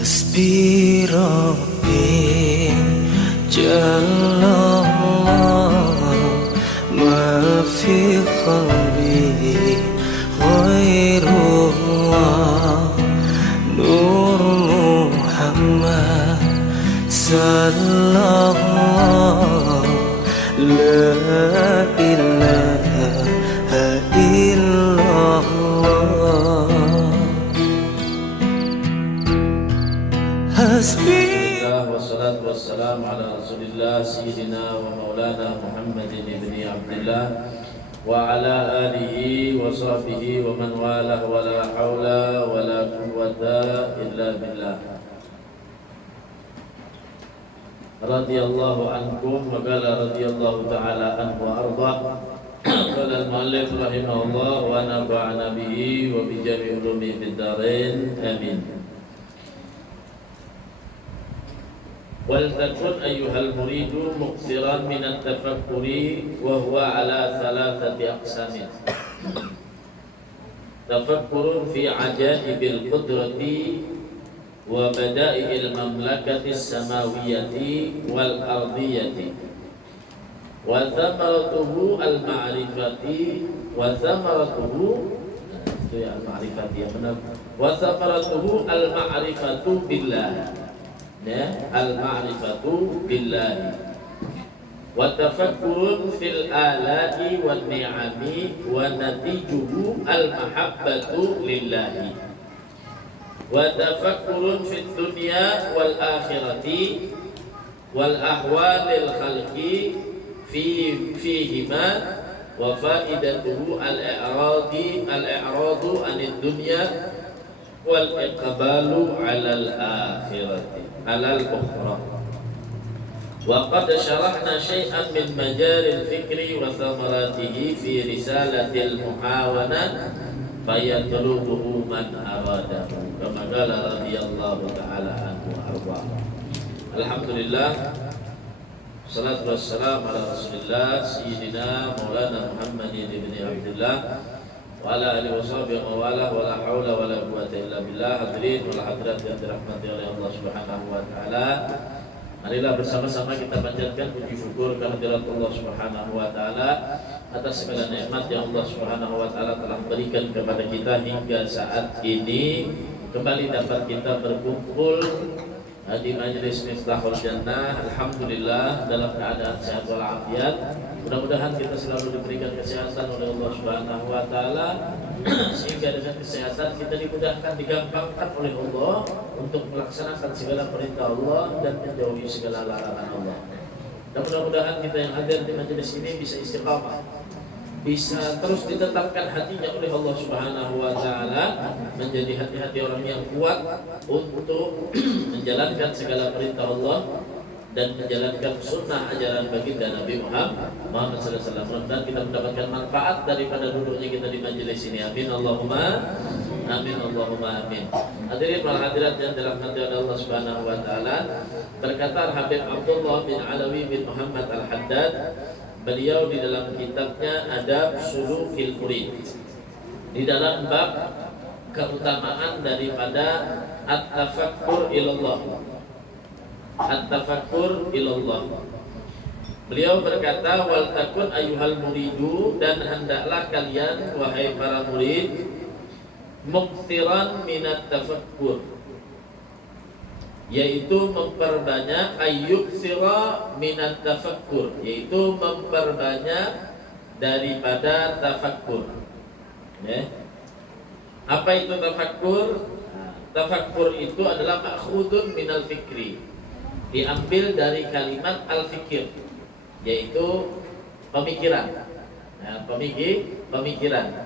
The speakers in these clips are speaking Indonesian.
حسبي ربي جل الله ما في قلبي غير الله نور محمد صلى الله لا إله إلا الله حسبي والصلاة والسلام على رسول الله سيدنا ومولانا محمد بن عبد الله وعلى آله وصحبه ومن والاه ولا حول ولا قوة إلا بالله رضي الله عنكم وقال رضي الله تعالى عنه وأرضاه قال المؤلف رحمه الله ونفعنا به وبجميع علومه في الدارين آمين. ولتكن أيها المريد مقصرا من التفكر وهو على ثلاثة أقسام. تفكر في عجائب القدرة وبدائع المملكة السماوية والأرضية وثمرته المعرفة المعرفة بالله al-ma'rifatu billahi wa tafakkurun fil alai wan ni'ami wa natijuhu al-mahabbatu lillahi wa tafakkurun fid dunya wal akhirati wal ahwalil khalqi fihima wa faidatuhu al-i'radu anid dunya wal iqbalu 'alal akhirati alal ukhra. Wa qad syarahna syai'an min majaril fikri wa thamaratihi fi risalatil muhawana fayatlubuhu man aradahu kama qala radhiyallahu ta'ala anhu arba. Alhamdulillah, salatu wassalamu ala rasulillah sayyidina maulana Muhammadin ibn Abdullah wa ala alihi washabihi wa wala wala haula wala quwwata illa billah. Hadirin wal hadirat yang dirahmati oleh Allah Subhanahu wa taala, marilah bersama-sama kita panjatkan puji syukur kehadirat Allah Subhanahu wa taala atas segala nikmat yang Allah Subhanahu wa taala telah berikan kepada kita hingga saat ini kembali dapat kita berkumpul di majelis Miftahul Jannah. Alhamdulillah dalam keadaan sehat walafiat. Mudah-mudahan kita selalu diberikan kesehatan oleh Allah Subhanahu wa taala sehingga dengan kesehatan kita dimudahkan, digampangkan oleh Allah untuk melaksanakan segala perintah Allah dan menjauhi segala larangan Allah. Dan mudah-mudahan kita yang hadir di majelis ini bisa istiqamah, bisa terus ditetapkan hatinya oleh Allah Subhanahu wa taala menjadi hati-hati orang yang kuat untuk menjalankan segala perintah Allah dan menjalankan sunnah ajaran baginda Nabi Muhammad SAW. Dan kita mendapatkan manfaat daripada duduknya kita di majelis ini. Amin Allahumma amin Allahumma amin. Hadirin wal hadirat yang dirahmati oleh Allah Subhanahu wa taala, berkata Habib Abdullah bin Alawi bin Muhammad Al-Haddad, beliau di dalam kitabnya Adab Sulukil Murid, di dalam bab keutamaan daripada at-tafakkur ilallah, at-tafakkur ilallah, beliau berkata, wal takun ayyuhal muridu, dan hendaklah kalian wahai para murid muqtiran minat tafakkur, yaitu memperbanyak ayyuksira minat tafakkur, yaitu memperbanyak daripada tafakkur. Apa itu tafakkur? Tafakkur itu adalah makhudun minal fikri, diambil dari kalimat al-fikir, yaitu pemikiran. Pemikiran.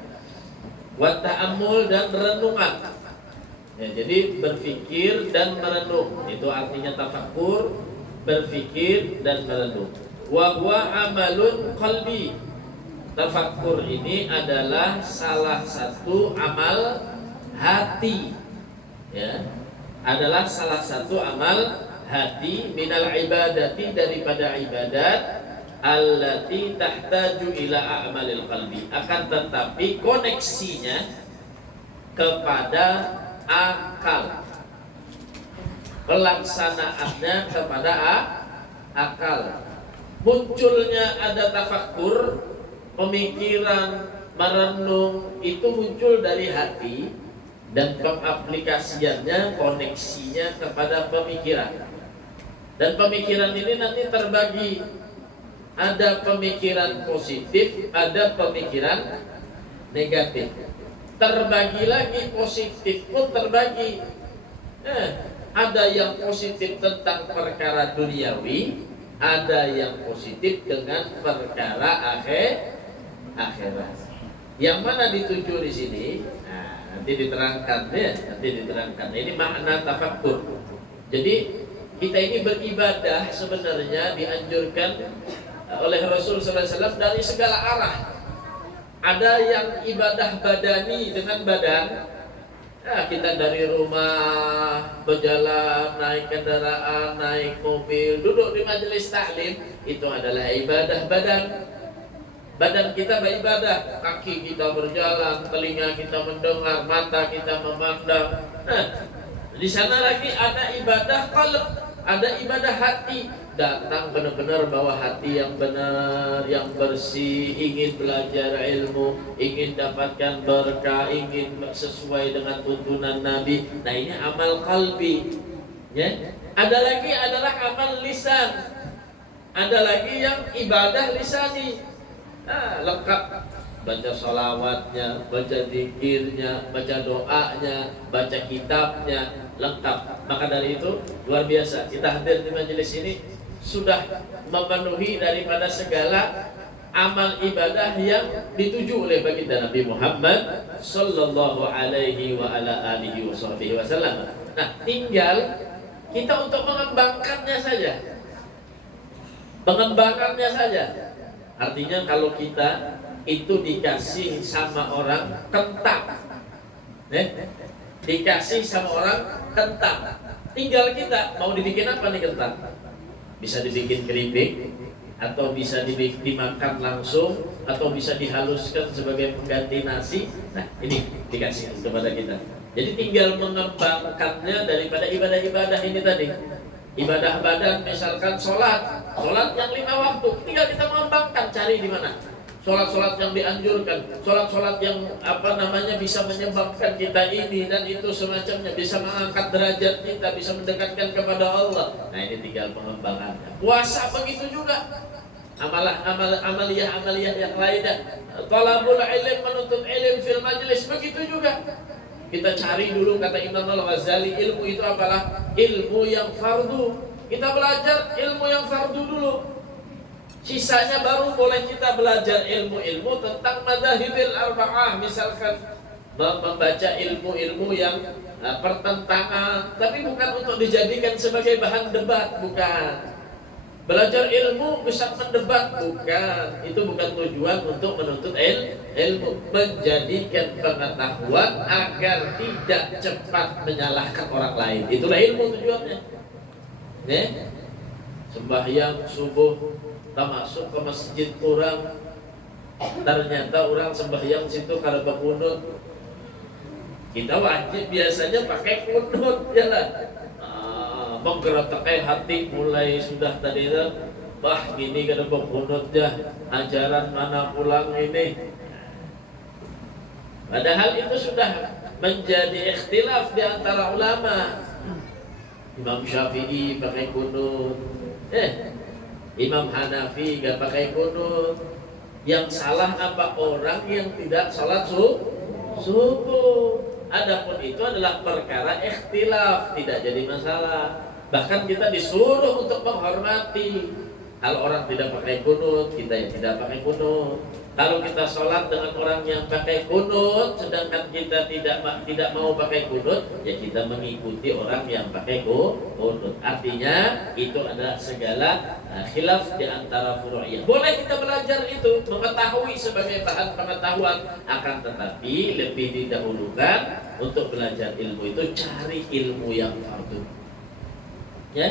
Wa ta'ammul, dan renungan. Jadi berfikir dan merenung, itu artinya tafakkur, berfikir dan merenung. Wa huwa amalun qalbi. Tafakkur ini adalah salah satu amal hati, adalah salah satu amal hati minal ibadati, daripada ibadat allati tahtaju ila a'malil qalbi, akan tetapi koneksinya kepada akal. pelaksanaannya kepada akal. Munculnya ada tafakkur, pemikiran, merenung itu muncul dari hati, dan pengaplikasiannya, koneksinya kepada pemikiran. Dan pemikiran ini nanti terbagi, ada pemikiran positif, ada pemikiran negatif. Terbagi lagi, positif pun terbagi. Ada yang positif tentang perkara duniawi, ada yang positif dengan perkara akhirat. Yang mana dituju di sini? Nah, nanti diterangkan ya, nanti diterangkan. Ini makna tafakkur. Jadi kita ini beribadah sebenarnya dianjurkan oleh Rasul SAW dari segala arah. Ada yang ibadah badani dengan badan. Nah, kita dari rumah berjalan, naik kendaraan, naik mobil, duduk di majelis taklim, itu adalah ibadah badan. Badan kita beribadah, kaki kita berjalan, telinga kita mendengar, mata kita memandang. Nah, di sana lagi ada ibadah qalb, ada ibadah hati. Datang benar-benar bawa hati yang benar, yang bersih, ingin belajar ilmu, ingin dapatkan berkah, ingin sesuai dengan tuntunan Nabi. Nah, ini amal qalbi. Ya. Ada lagi adalah amal lisan. Ada lagi yang ibadah lisani. Nah, lengkap. Baca sholawatnya, baca zikirnya, baca doanya, baca kitabnya, lengkap. Maka dari itu luar biasa, kita hadir di majelis ini sudah memenuhi daripada segala amal ibadah yang dituju oleh baginda Nabi Muhammad sallallahu alaihi wa ala alihi wasallam. Nah, tinggal kita untuk mengembangkannya saja. Pengembangannya saja. Artinya kalau kita itu dikasih sama orang kentang, dikasih sama orang kentang, tinggal kita mau dibikin apa nih kentang? Bisa dibikin keripik, atau bisa dimakan langsung, atau bisa dihaluskan sebagai pengganti nasi. Nah, ini dikasih kepada kita. Jadi tinggal mengembangkannya daripada ibadah-ibadah ini tadi. Ibadah badan, misalkan sholat yang 5 waktu, tinggal kita mengembangkan, cari di mana. Sholat yang dianjurkan, sholat yang bisa menyebabkan kita ini dan itu semacamnya, bisa mengangkat derajat kita, bisa mendekatkan kepada Allah. Nah, ini tinggal pengembangannya. Puasa begitu juga, amaliyah yang lainnya. Talabul ilm, menuntut ilm fil majlis, begitu juga. Kita cari dulu, kata Imam Al-Ghazali, ilmu itu apalah? Ilmu yang fardu. Kita belajar ilmu yang fardu dulu. Sisanya baru boleh kita belajar ilmu-ilmu tentang madhahibil arba'ah, misalkan membaca ilmu-ilmu yang pertentangan, tapi bukan untuk dijadikan sebagai bahan debat, bukan. Belajar ilmu bisa mendebat, bukan. Itu bukan tujuan untuk menuntut ilmu, menjadikan pengetahuan agar tidak cepat menyalahkan orang lain. Itulah ilmu tujuannya. Sembahyang subuh, kita masuk ke masjid orang, ternyata orang sembahyang situ kada berkunut. Kita wajib biasanya pakai kunut, ya lah. Menggerakkan hati mulai sudah tadi itu, gini kada berkunut ya, ajaran mana pulang ini. Padahal itu sudah menjadi ikhtilaf di antara ulama. Imam Syafi'i pakai kunut, Imam Hanafi gak pakai kunut. Yang salah apa? Orang yang tidak sholat subuh. Adapun itu adalah perkara ikhtilaf, tidak jadi masalah. Bahkan kita disuruh untuk menghormati. Kalau orang tidak pakai kunut, kita yang tidak pakai kunut. Kalau kita sholat dengan orang yang pakai kunut, sedangkan kita tidak mau pakai kunut, ya kita mengikuti orang yang pakai kunut. Artinya itu adalah segala khilaf di antara furu'iyah. Boleh kita belajar itu, mengetahui sebagai bahan pengetahuan, akan tetapi lebih didahulukan untuk belajar ilmu itu cari ilmu yang fardu. Ya,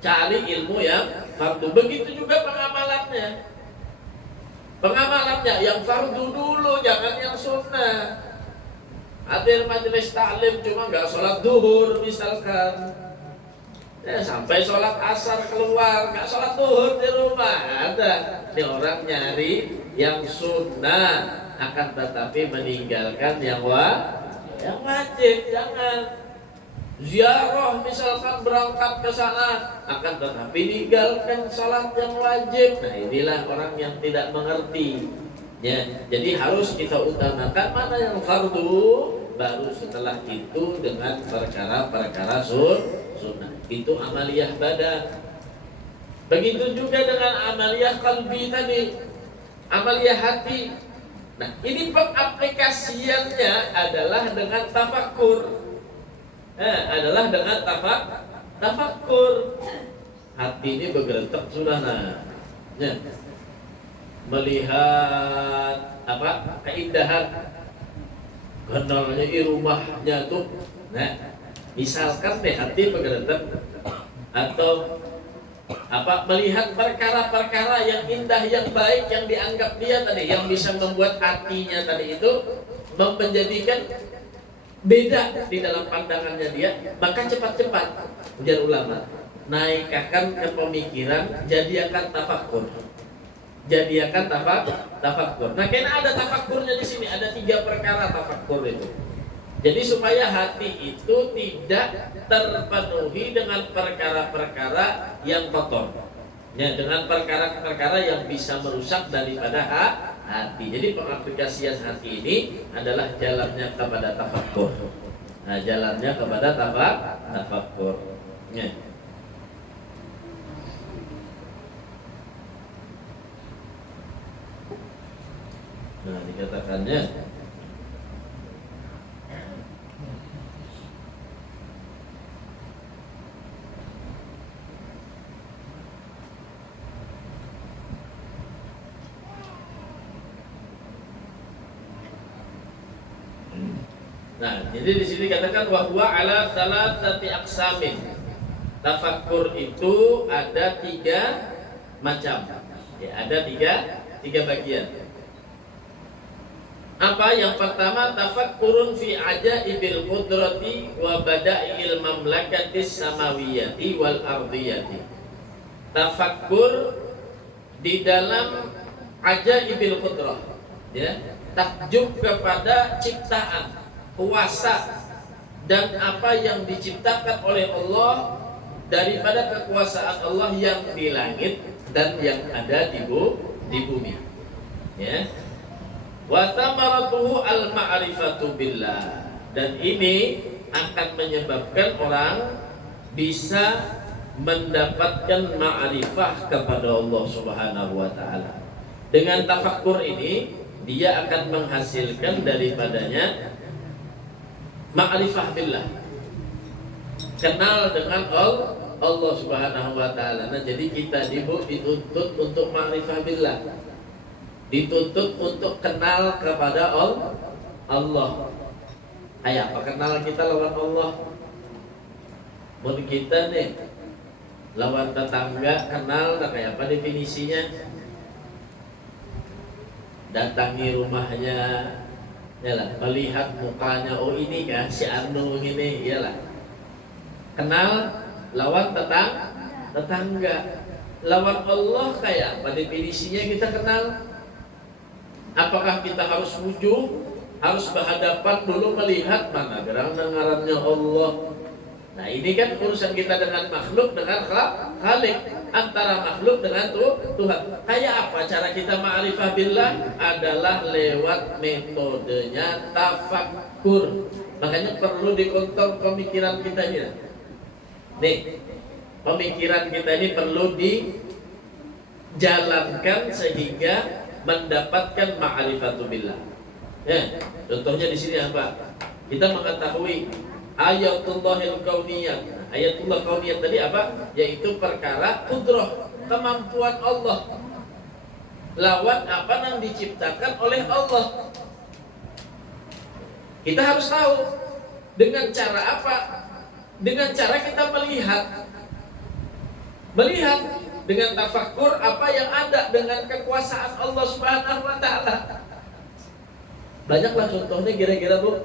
cari ilmu yang fardu. Begitu juga pengamalannya. Pengamalannya yang fardu dulu, jangan yang sunnah. Hadir majelis taklim cuma nggak sholat duhur misalkan, Sampai sholat asar keluar, nggak sholat zuhur di rumah. Ada ini orang nyari yang sunnah, akan tetapi meninggalkan yang wajib. Jangan ziarah misalkan berangkat ke sana, akan tetapi meninggalkan sholat yang wajib. Nah inilah orang yang tidak mengerti. Ya, jadi harus kita utamakan mana yang fardu, baru setelah itu dengan perkara-perkara sunnah. Itu amaliyah badan. Begitu juga dengan amaliyah qalbi tadi, amaliyah hati. Nah, ini pengaplikasiannya adalah dengan tafakkur. Adalah dengan tafakkur. Hati ini bergerak sudah ya. Melihat keindahan kenalnya di rumahnya tuh. Nah, misalkan deh hati bergerak atau melihat perkara-perkara yang indah, yang baik, yang dianggap dia tadi, yang bisa membuat hatinya tadi itu menjadikan beda di dalam pandangannya dia, maka cepat-cepat ujar ulama, naikkan ke pemikiran, jadikan tafakkur. Jadikan tafakkur. Nah, karena ada tafakkurnya di sini, ada 3 perkara tafakkur itu. Jadi supaya hati itu tidak terpenuhi dengan perkara-perkara yang kotor, ya, dengan perkara-perkara yang bisa merusak daripada hati. Jadi pengaplikasian hati ini adalah jalannya kepada tafakkur. Nah, jalannya kepada tafakkur. Ya. Nah, dikatakannya jadi di sini katakan wahwa ala salasati aqsamin. Tafakkur itu ada 3 macam. Ya, ada 3 bagian. Apa yang pertama? Tafakkurun fi ajaibil qudrati wa bada'il mamlakatis samawiyati wal ardiyati. Tafakkur di dalam ajaibil qudrah, ya, takjub kepada ciptaan, kuasa dan apa yang diciptakan oleh Allah daripada kekuasaan Allah yang di langit dan yang ada di bumi. Ya. Wa thamaratuhu al-ma'rifatu billah. Dan ini akan menyebabkan orang bisa mendapatkan ma'rifah kepada Allah Subhanahu wa taala. Dengan tafakkur ini dia akan menghasilkan daripadanya ma'rifah billah, kenal dengan Allah Subhanahu wa taala. Nah, jadi kita dituntut untuk ma'rifah billah, dituntut untuk kenal kepada Allah. Ayo, apa kenal kita lawan Allah? Menurut kita nih, lawan tetangga kenal, nah kayak apa definisinya? Datangi rumahnya, yalah, melihat mukanya, oh ini kan si Anu ini, yalah. Kenal lawan tetangga. Lawan Allah kayak apa definisinya kita kenal? Apakah kita harus wujud, harus berhadapan dulu melihat mana gerang ngarannya Allah? Nah, ini kan urusan kita dengan makhluk, dengan Khalik, antara makhluk dengan Tuhan. Kayak apa cara kita ma'rifah billah? Adalah lewat metodenya tafakkur. Makanya perlu dikontrol pemikiran kita ini. Nih, pemikiran kita ini perlu dijalankan sehingga mendapatkan ma'rifatu billah. Ya, contohnya di sini apa? Kita mengetahui ayatullahil kauniyat. Ayatullah kauniyat tadi apa? Yaitu perkara kudrah, kemampuan Allah lawan apa yang diciptakan oleh Allah. Kita harus tahu dengan cara apa? Dengan cara kita melihat dengan tafakkur apa yang ada dengan kekuasaan Allah Subhanahu wa taala. Banyaklah contohnya kira-kira, Bu.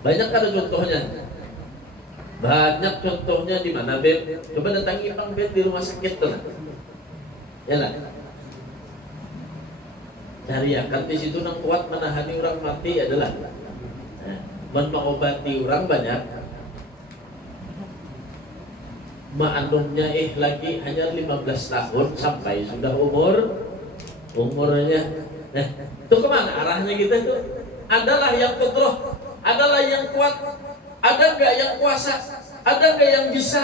Banyak ada contohnya. Banyak contohnya di mana, Beb? Coba datangi Bang Beb di rumah sakit tuh. Ya lah. Cari akan di situ nang kuat menahani orang mati adalah mengobati orang banyak. Ma'anumnya lagi hanya 15 tahun sampai sudah umurnya. Itu kemana arahnya kita tuh? Adalah yang kotroh, adalah yang kuat. Ada nggak yang kuasa? Ada nggak yang bisa?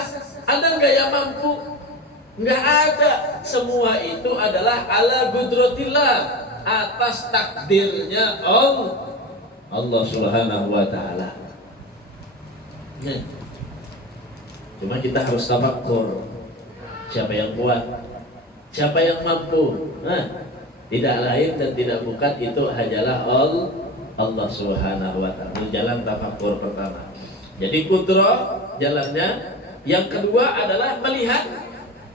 Ada nggak yang mampu? Nggak ada. Semua itu adalah ala qudratillah, atas takdirnya Allah Subhanahu wa taala. Cuma kita harus tafakkur. Siapa yang kuat? Siapa yang mampu? Tidak lain dan tidak bukan itu hanyalah Allah Subhanahu wa taala. Jalan tafakkur pertama. Jadi kudrah jalannya. Yang kedua adalah melihat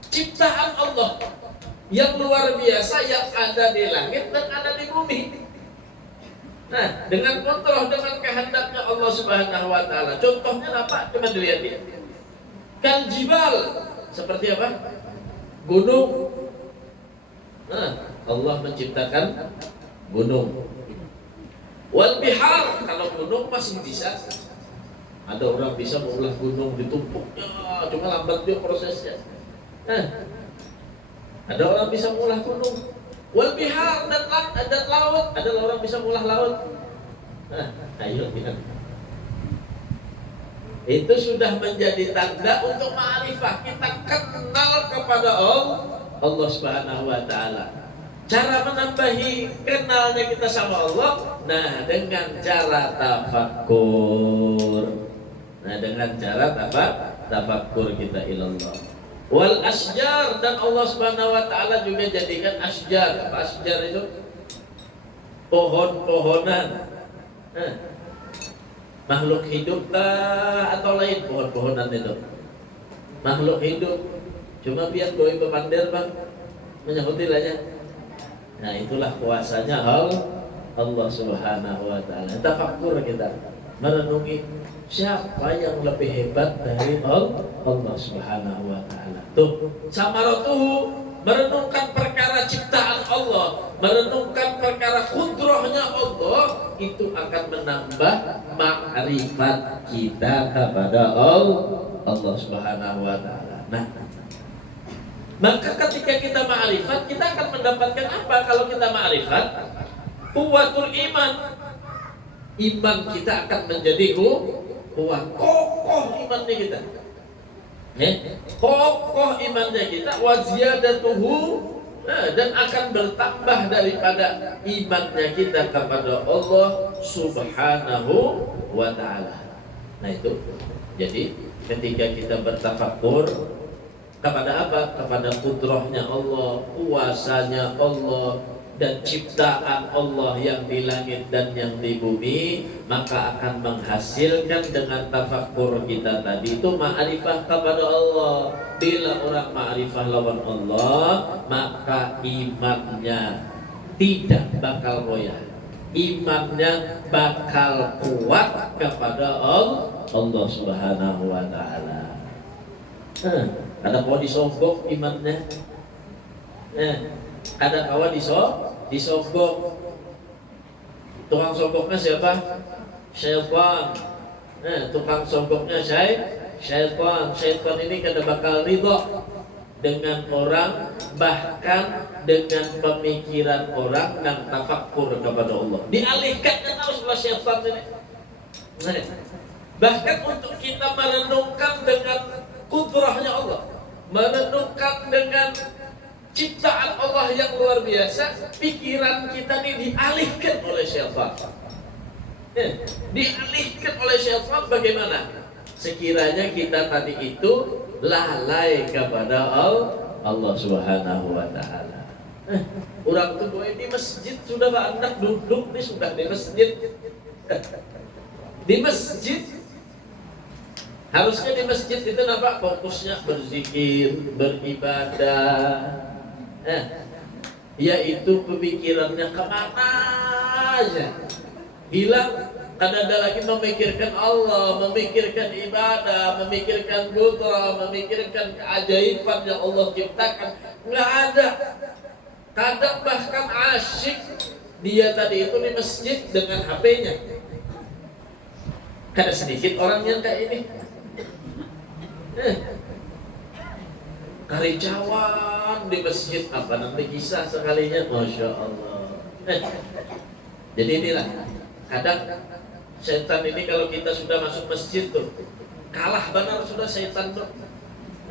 ciptaan Allah yang luar biasa yang ada di langit dan ada di bumi. Nah, dengan kudrah, dengan kehendaknya Allah Subhanahu wa taala. Contohnya apa? Coba dilihat ya. Kal jibal, seperti apa? Gunung. Allah menciptakan gunung. Wal bihar, kalau gunung masih bisa. Ada orang bisa mengolah gunung ditumpuknya, cuma lambat dia prosesnya. Ada orang bisa mengolah gunung. Wal bihar dan laut, ada orang bisa mengolah laut. Ayo kita. Itu sudah menjadi tanda untuk ma'rifah. Kita kenal kepada Allah Subhanahu wa taala. Cara menambahi kenalnya kita sama Allah, dengan cara tafakkur. Dengan cara tafakkur kita ilallah. Wal asjar, dan Allah Subhanahu wa taala juga jadikan asjar. Apa asjar itu? Pohon-pohonan. Makhluk hidup atau lain pohon-pohonan itu? Makhluk hidup. Cuma biar doi bepander Bang, menyebutilannya. Nah, itulah kuasanya Allah Subhanahu wa taala. Tafakkur kita, merenungi siapa yang lebih hebat dari Allah Subhanahu wa taala. Tuh, samaratuhu, merenungkan perkara ciptaan Allah, merenungkan perkara kudrahnya Allah, itu akan menambah ma'rifat kita kepada Allah Subhanahu wa taala. Nah, maka ketika kita ma'rifat, kita akan mendapatkan apa kalau kita ma'rifat? Quwwatul iman. Iman kita akan menjadi kuat, kokoh imannya kita. Kokoh imannya kita, wa ziyadatuhu, dan akan bertambah daripada imannya kita kepada Allah Subhanahu wa taala. Nah itu. Jadi ketika kita bertafakkur kepada apa? Kepada kudrahnya Allah, kuasanya Allah, dan ciptaan Allah yang di langit dan yang di bumi, maka akan menghasilkan dengan tafakkur kita tadi itu ma'rifah kepada Allah. Bila orang ma'rifah lawan Allah, maka imannya tidak bakal goyah, imannya bakal kuat kepada Allah Subhanahu wa taala. Ada kawan disogok imannya, ada kawan disogok. Tukang sogoknya siapa? Syaitan. Tukang sogoknya syaitan. Syaitan ini kada bakal ridho dengan orang, bahkan dengan pemikiran orang yang tafakkur kepada Allah. Dialihkannya terus oleh syaitan ini. Bahkan untuk kita merenungkan dengan kudrahnya Allah, merenungkan dengan ciptaan Allah yang luar biasa, pikiran kita ini dialihkan oleh syaitan. Dialihkan oleh syaitan bagaimana? Sekiranya kita tadi itu lalai kepada Allah Subhanahu wa taala. Orang tua di masjid sudah anak duduk nih, sudah di masjid. Di masjid harusnya di masjid itu apa? Fokusnya berzikir, beribadah. Yaitu pemikirannya kemana aja, hilang Kada ada lagi memikirkan Allah, memikirkan ibadah, memikirkan putra, memikirkan keajaiban yang Allah ciptakan. Nggak ada. Kadang bahkan asyik dia tadi itu di masjid dengan HP-nya. Kada sedikit orang yang kayak ini. Karyawan di masjid apa nanti kisah sekalinya, masya Allah. Jadi inilah kadang setan ini kalau kita sudah masuk masjid tuh kalah benar sudah setan tuh.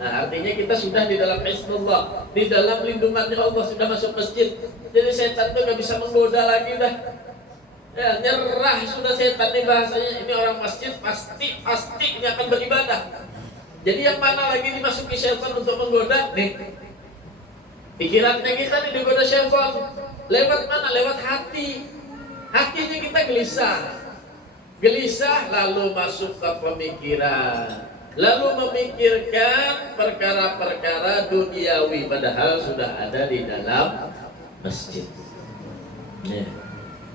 Nah, artinya kita sudah di dalam Hizbullah, di dalam lindungannya Allah, sudah masuk masjid. Jadi setan tuh gak bisa menggoda lagi dah. Ya, nyerah sudah setan nih bahasanya. Ini orang masjid pasti ini akan beribadah. Jadi yang mana lagi dimasuki setan untuk menggoda? Nih, pikirannya kita nih digoda setan. Lewat mana? Lewat hati. Hatinya kita gelisah lalu masuk ke pemikiran, lalu memikirkan perkara-perkara duniawi padahal sudah ada di dalam masjid. Ya.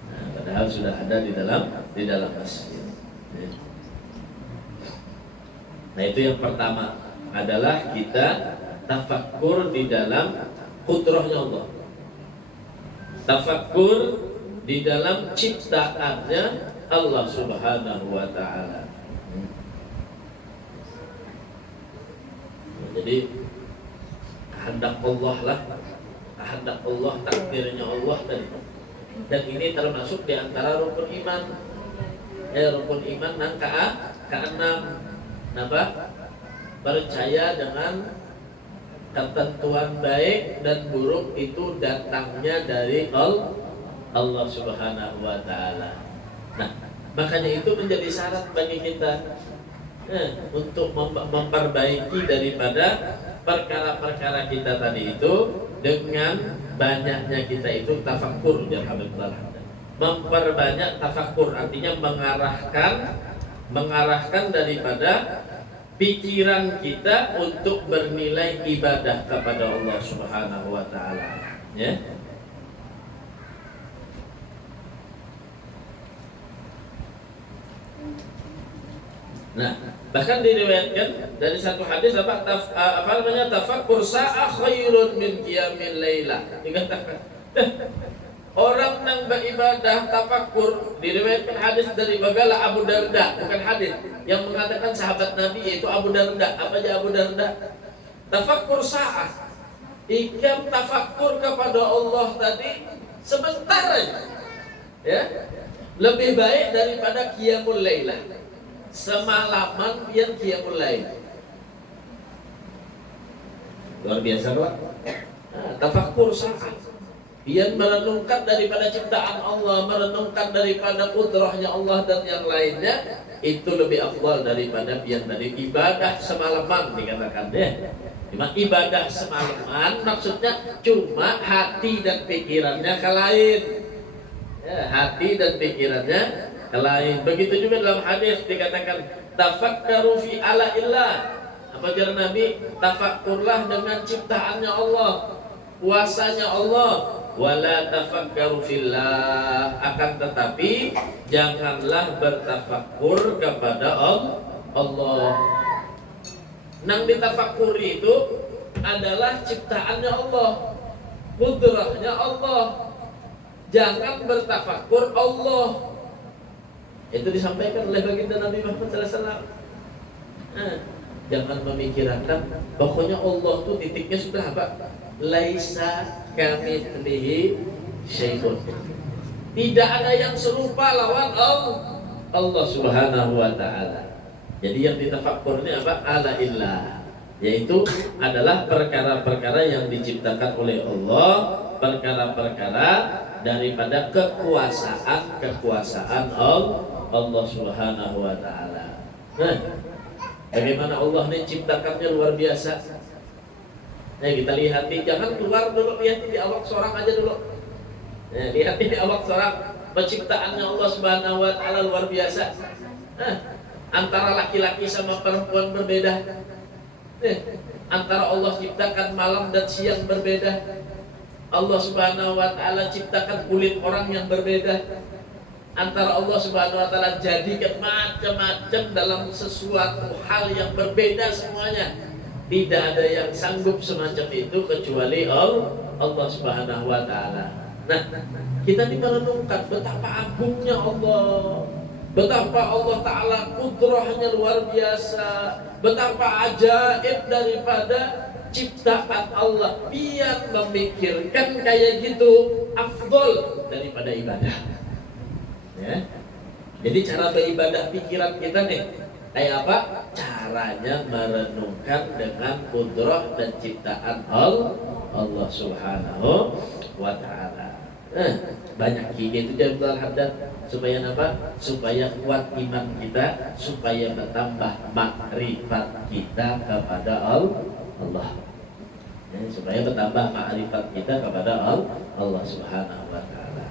Nah, padahal sudah ada di dalam masjid. Ya. Nah, itu yang pertama adalah kita tafakkur di dalam qudrahnya Allah. Tafakkur di dalam ciptaannya Allah Subhanahu wa ta'ala. Jadi kehendak Allah lah, kehendak Allah, takdirnya Allah tadi. Dan ini termasuk di antara rukun iman. Rukun iman yang keenam, napa? Percaya dengan ketentuan baik dan buruk itu datangnya dari Allah Subhanahu wa ta'ala. Nah, makanya itu menjadi syarat bagi kita untuk memperbaiki daripada perkara-perkara kita tadi itu dengan banyaknya kita itu tafakkur. Memperbanyak tafakkur artinya mengarahkan daripada pikiran kita untuk bernilai ibadah kepada Allah Subhanahu wa ta'ala. Ya. Nah, bahkan diriwayatkan dari satu hadis apa namanya tafakkur sa'a khairun min qiyamil lailah. Dikatakan orang yang beribadah tafakkur, diriwayatkan hadis dari Bagala Abu Darda, bukan hadis yang mengatakan sahabat Nabi yaitu Abu Darda. Apa aja Abu Darda? Tafakkur sa'a. Ikam tafakkur kepada Allah tadi sebentar aja. Ya. Lebih baik daripada qiyamul lailah. Semalaman yang qiyamul lail. Luar biasa, Pak. Tafakkur saat. Dia merenungkan daripada ciptaan Allah, merenungkan daripada kudrahnya Allah dan yang lainnya, itu lebih afdal daripada yang dari ibadah semalaman dikatakan deh. Cuma ibadah semalaman maksudnya cuma hati dan pikirannya ke lain. Ya, hati dan pikirannya ke lain. Begitu juga dalam hadis dikatakan tafakkaru fi ala'illah. Apa jalan Nabi? Tafakkurlah dengan ciptaannya Allah, kuasanya Allah. Wala tafakkaru fillah. Akan tetapi janganlah bertafakkur kepada Allah. Nang ditafakuri itu adalah ciptaannya Allah, kudrahnya Allah. Jangan bertafakkur Allah. Itu disampaikan oleh baginda Nabi Muhammad SAW. Jangan memikirkan pokoknya Allah tuh titiknya sudah apa? Laisa kamitslihi syai'un. Tidak ada yang serupa lawan Allah Subhanahu wa ta'ala. Jadi yang ditafakkur ini apa? Ala illah, yaitu adalah perkara-perkara yang diciptakan oleh Allah, perkara-perkara daripada kekuasaan Allah Subhanahu wa ta'ala. Nah, bagaimana Allah ini ciptakannya luar biasa. Nah, kita lihat nih, jangan keluar dulu, lihat di awak seorang aja dulu. Nah, lihat di awak seorang, penciptaannya Allah Subhanahu wa ta'ala luar biasa. Nah, antara laki-laki sama perempuan berbeda. Antara Allah ciptakan malam dan siang berbeda. Allah Subhanahu wa ta'ala ciptakan kulit orang yang berbeda. antara Allah Subhanahu wa taala jadikan macam-macam dalam sesuatu hal yang berbeda semuanya. Tidak ada yang sanggup semacam itu kecuali Allah Subhanahu wa taala. Nah, kita ini merenungkan betapa agungnya Allah, betapa Allah taala kudrahnya luar biasa, betapa ajaib daripada ciptaan Allah. Biar memikirkan kayak gitu afdol daripada ibadah. Ya. Jadi cara beribadah pikiran kita nih kayak apa? Caranya merenungkan dengan kudrah dan ciptaan Allah Subhanahu wa taala. Banyak gitu Jabal Haddad supaya apa? Supaya kuat iman kita, supaya bertambah makrifat kita kepada Allah. Ya, supaya bertambah makrifat kita kepada Allah Subhanahu wa taala.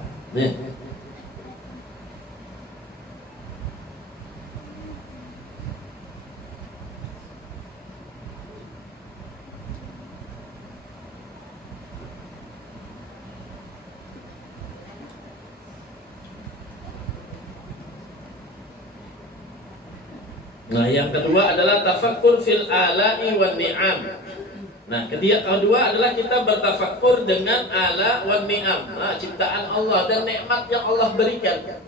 Nah, yang kedua adalah tafakkur fil ala'i wan ni'am. Nah, kedua adalah kita bertafakkur dengan ala wan ni'am. Nah, ciptaan Allah dan nikmat yang Allah berikan.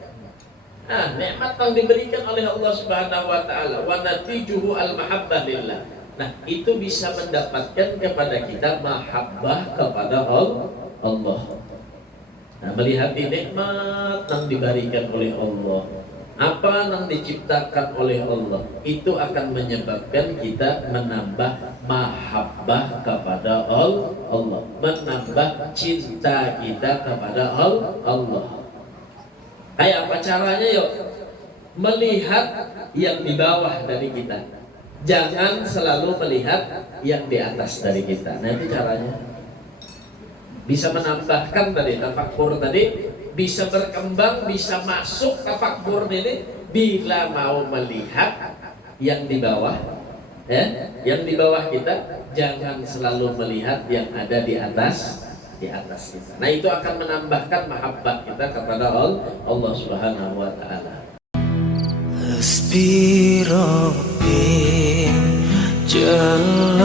Nah, nikmat yang diberikan oleh Allah Subhanahu wa taala wa natijuhu al-mahabbah lillah. Nah, itu bisa mendapatkan kepada kita mahabbah kepada Allah. Nah, melihat nikmat yang diberikan oleh Allah, apa yang diciptakan oleh Allah, itu akan menyebabkan kita menambah mahabbah kepada Allah, menambah cinta kita kepada Allah. Kayak apa caranya? Yuk, melihat yang di bawah dari kita, jangan selalu melihat yang di atas dari kita. Nah, itu caranya bisa menambahkan tadi tafakkur tadi, bisa berkembang, bisa masuk tafakkur ini bila mau melihat yang di bawah, ya, yang di bawah kita, jangan selalu melihat yang ada di atas kita. Nah, itu akan menambahkan mahabbah kita kepada Allah Subhanahu wa taala. Hasbi Rabbi Jalla